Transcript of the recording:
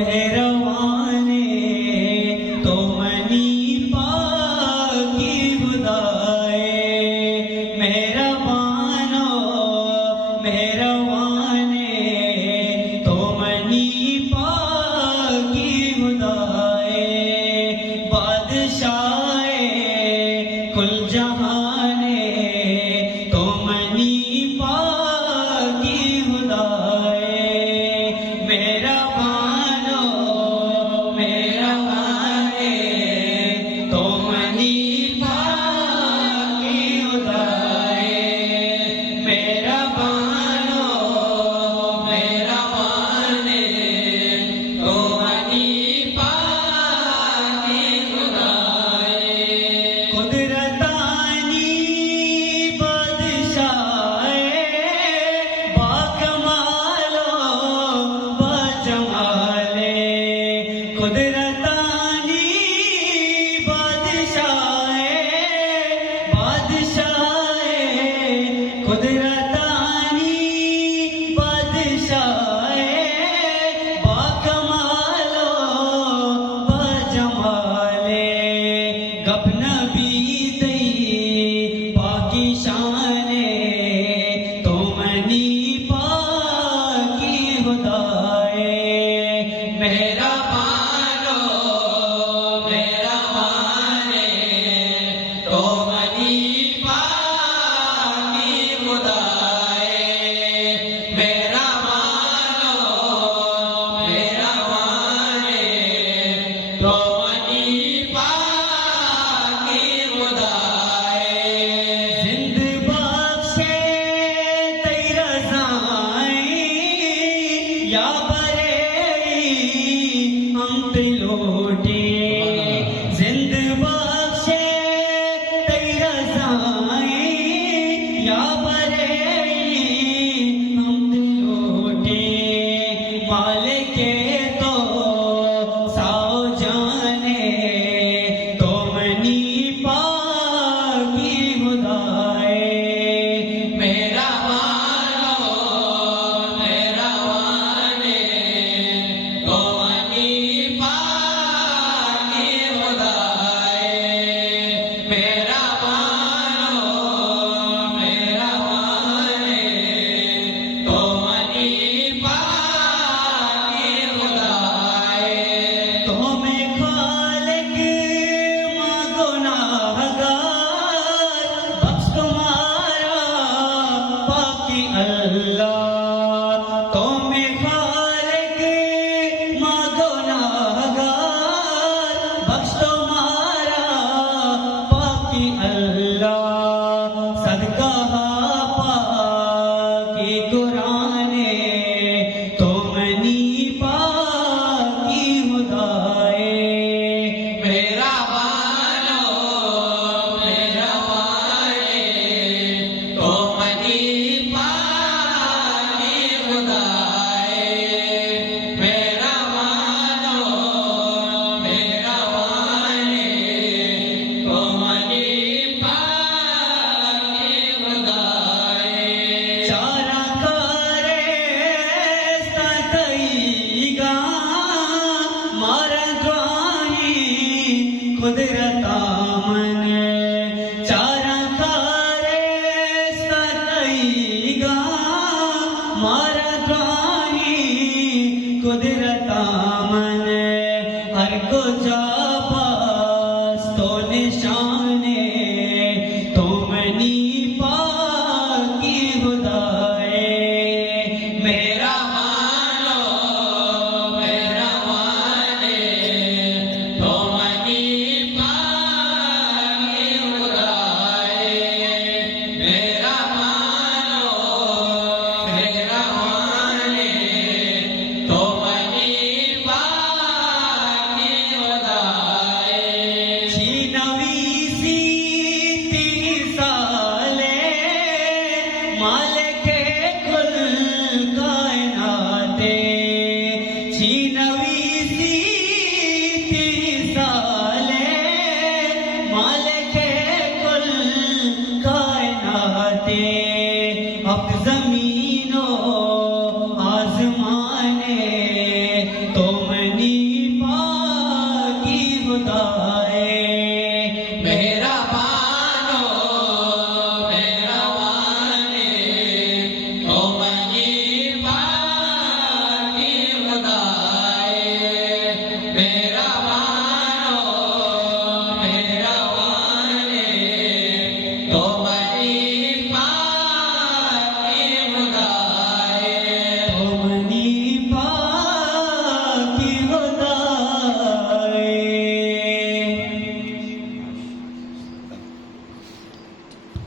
मेहरबाने तो मनी पाकी खुदाए मेहरबानो मेहरबाने तो मनी पाकी खुदाए बादशाहे कुल जहाने तो मनी पाकी खुदाए मेहरबानो मेहरबाने तो मनी पाकी खुदाए मेहरबानो मेहरबाने तो मनी पाकी खुदाए कुदरतानी बादशाहे बाकमालो बाजमाले कुदरतानी बादशाहे कुदरतानी बादशाहे बाकमालो बाजमाले गपनबी दई पाकी शाने तो मनी पाकी खुदाए मेहरबानो मेहरबाने तो मनी पाकी खुदाए मेहरबानो मेहरबाने तो मनी पाकी खुदाए जिंद बख्शे तेरा जाए या बरे हम तिलोटे जिंद बख्शे तेरा जाए या बरे हम तिलोटे मालिके तो साओ जाने तो मनी पाकी खुदाए मेहरबानो मेहरबाने तो मनी पाकी खुदाए मेहरबानो मेहरबाने तो मनी पाकी खुदाए तुम्हें खालिक मांगो नाहगार बख्श तुम्हारा पाकी अल्लाह तुम्हें खालिक मांगो नाहगार बख्श तुम्हारा पाकी अल्लाह सदका पाकी कुराने तो मनी पाकी खुदाए मेहरबानो मेहरबाने तो मनी पाकी खुदाए मेहरबानो मेहरबाने तो मनी पाकी खुदाए चारा करे सतईगा मारा द्वाही कुदरता मन चारा करे सतईगा मारा द्वाही कुदरता मन हर को जा पास तो निशाने तो मनी पाकी खुदाए मेहरबानो मेहरबाने तो मनी पाकी खुदाए मेहरबानो मेहरबाने तो मनी पाकी खुदाए छीनवी सी 30 साले मालिके कुल कायनाते छीनवी